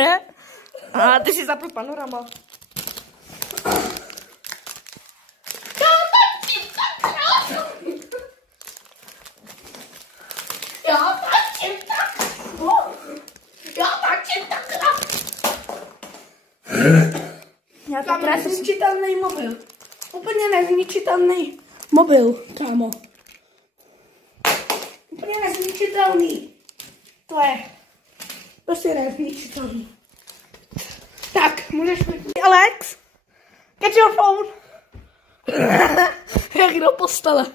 je? A ty si zapl panorama. Já to nezničitelný mobil. Úplně nezničitelný mobil, kámo. Úplně nezničitelný. To je prostě nezničitelný. Tak, můžeš mít. Alex, get your phone. Jak do postele.